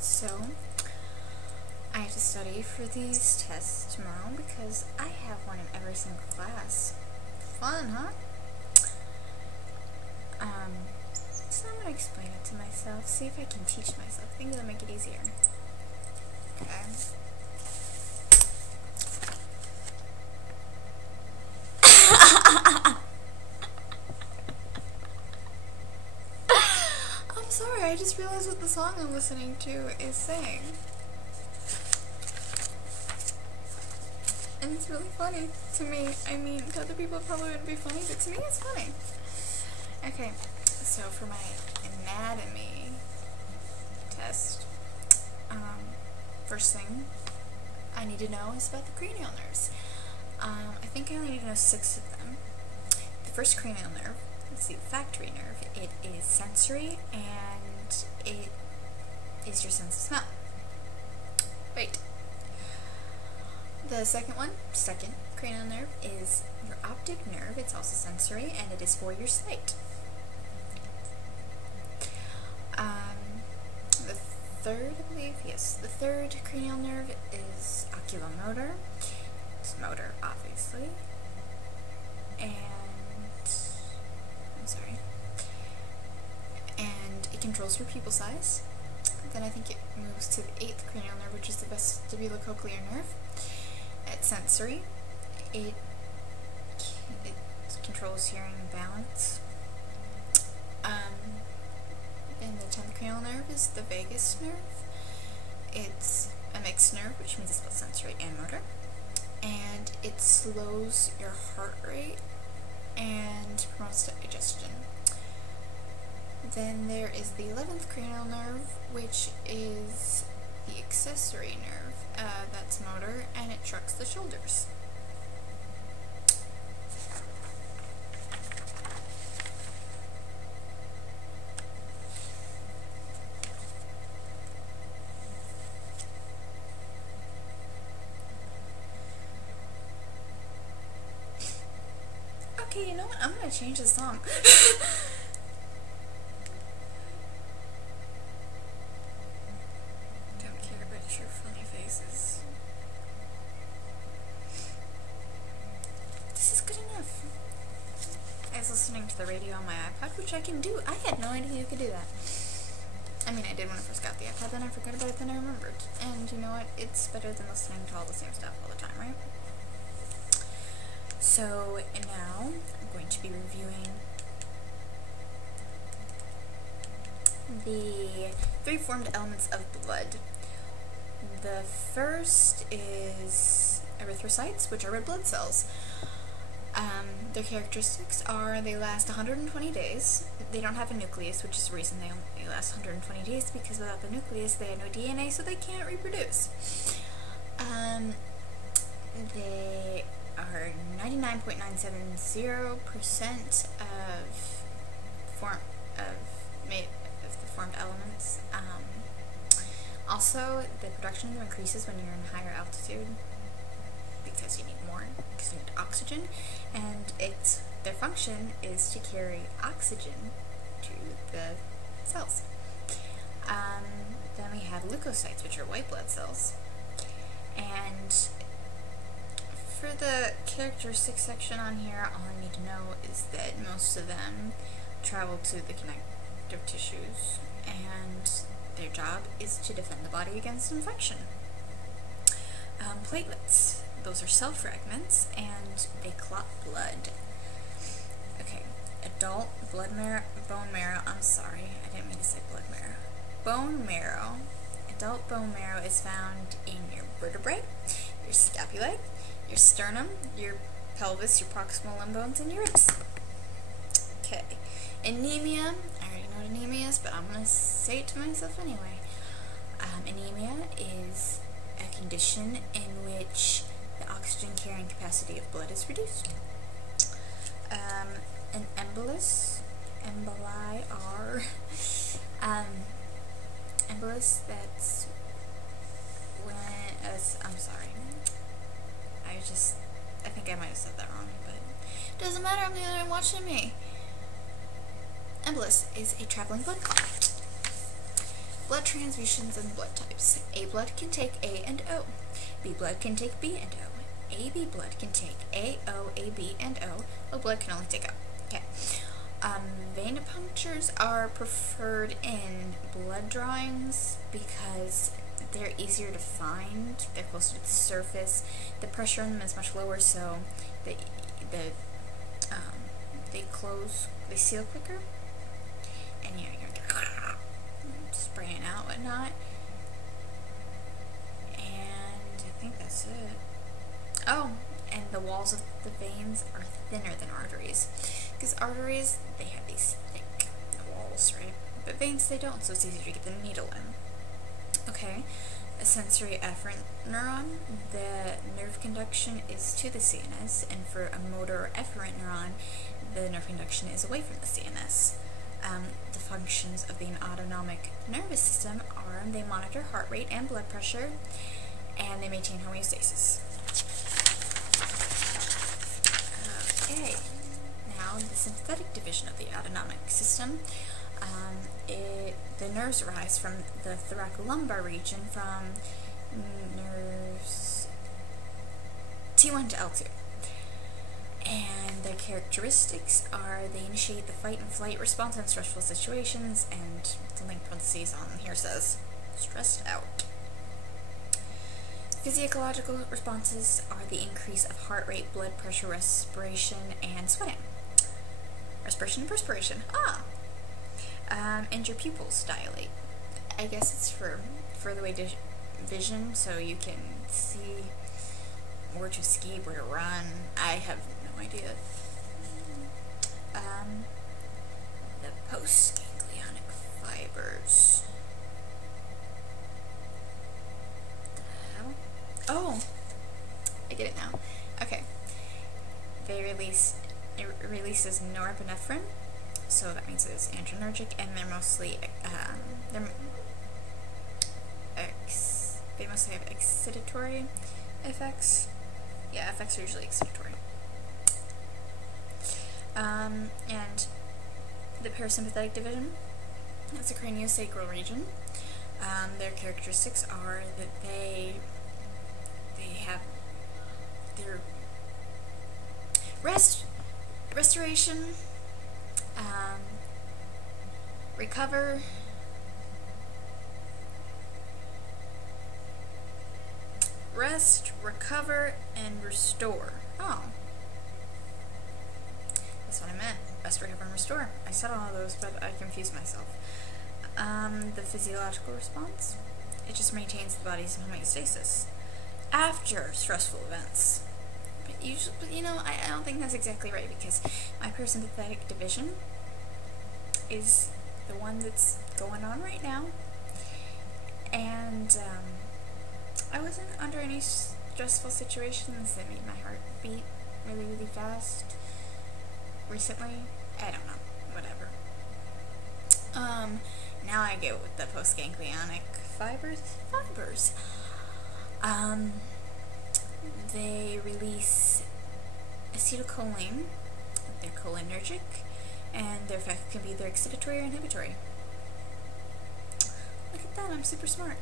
So, I have to study for these tests tomorrow because I have one in every single class. Fun, huh? So I'm gonna explain it to myself, see if I can teach myself. I think it'll make it easier. Okay. I'm sorry, I just realized what the song I'm listening to is saying. And it's really funny to me. I mean, to other people it probably wouldn't be funny, but to me it's funny. Okay, so for my anatomy test, first thing I need to know is about the cranial nerves. I think I only need to know 6 of them. The first cranial nerve is the olfactory nerve. It is sensory and it is your sense of smell. Wait. The second cranial nerve is your optic nerve. It's also sensory and it is for your sight. The third cranial nerve is oculomotor. It's motor, obviously. And it controls your pupil size. Then I think it moves to the 8th cranial nerve, which is the vestibulocochlear nerve. It's sensory. It controls hearing and balance. And the 10th cranial nerve is the vagus nerve. It's a mixed nerve, which means it's both sensory and motor. And it slows your heart rate and promotes digestion. Then there is the 11th cranial nerve, which is the accessory nerve. That's motor, and it trucks the shoulders. Okay, you know what? I'm gonna change the song. Don't care about your funny faces. This is good enough. I was listening to the radio on my iPod, which I can do. I had no idea you could do that. I mean, I did when I first got the iPod, then I forgot about it, then I remembered. And you know what? It's better than listening to all the same stuff all the time, right? So now I'm going to be reviewing the 3 formed elements of blood. The first is erythrocytes, which are red blood cells. Their characteristics are they last 120 days. They don't have a nucleus, which is the reason they only last 120 days, because without the nucleus they have no DNA, so they can't reproduce. They are 99.970% of the formed elements. Also, the production of them increases when you're in higher altitude because you need more, because you need oxygen, and their function is to carry oxygen to the cells. Then we have leukocytes, which are white blood cells, and for the characteristics section on here, all I need to know is that most of them travel to the connective tissues, and their job is to defend the body against infection. Platelets, those are cell fragments, and they clot blood. Okay, adult bone marrow, I'm sorry, I didn't mean to say blood marrow. Bone marrow, adult bone marrow is found in your vertebrae, your scapulae, your sternum, your pelvis, your proximal limb bones, and your ribs. Okay. Anemia, I already know what anemia is, but I'm going to say it to myself anyway. Anemia is a condition in which the oxygen carrying capacity of blood is reduced. An emboli are embolus, that's when, I'm sorry, I think I might have said that wrong, but it doesn't matter, I'm the only one watching me. Embolus is a traveling blood clot. blood transfusions and blood types. A blood can take A and O. B blood can take B and O. AB blood can take A, O, AB, and O. O blood can only take O. Okay. Venipunctures are preferred in blood drawings because they're easier to find. They're closer to the surface. The pressure on them is much lower, so they seal quicker. And you know, you're spraying out, whatnot. And I think that's it. Oh, and the walls of the veins are thinner than arteries. Because arteries, they have these thick walls, right? But veins, they don't, so it's easier to get the needle in. Okay, a sensory efferent neuron, the nerve conduction is to the CNS, and for a motor efferent neuron, the nerve conduction is away from the CNS. The functions of the autonomic nervous system are they monitor heart rate and blood pressure, and they maintain homeostasis. Okay, now the sympathetic division of the autonomic system. The nerves arise from the thoracolumbar region from nerves T1 to L2. And their characteristics are they initiate the fight and flight response in stressful situations, and something parentheses on here says stressed out. Physiological responses are the increase of heart rate, blood pressure, respiration, and sweating. Respiration and perspiration. And your pupils dilate. I guess it's for further away vision, so you can see where to escape, where to run. I have no idea. The postganglionic fibers. Oh, I get it now. Okay. It releases norepinephrine, so that means it's adrenergic, and they're mostly, they mostly have excitatory effects. Yeah, effects are usually excitatory. And the parasympathetic division, that's the craniosacral region. Their characteristics are that they have their restoration, recover, rest, recover, and restore. Oh. That's what I meant. Rest, recover, and restore. I said all of those, but I confused myself. The physiological response, it just maintains the body's homeostasis after stressful events. But usually, you know, I don't think that's exactly right, because my parasympathetic division is the one that's going on right now, and I wasn't under any stressful situations that made my heart beat really, really fast recently. I don't know, whatever. Now I get with the postganglionic fibers. They release acetylcholine. They're cholinergic, and their effect can be either excitatory or inhibitory. Look at that, I'm super smart.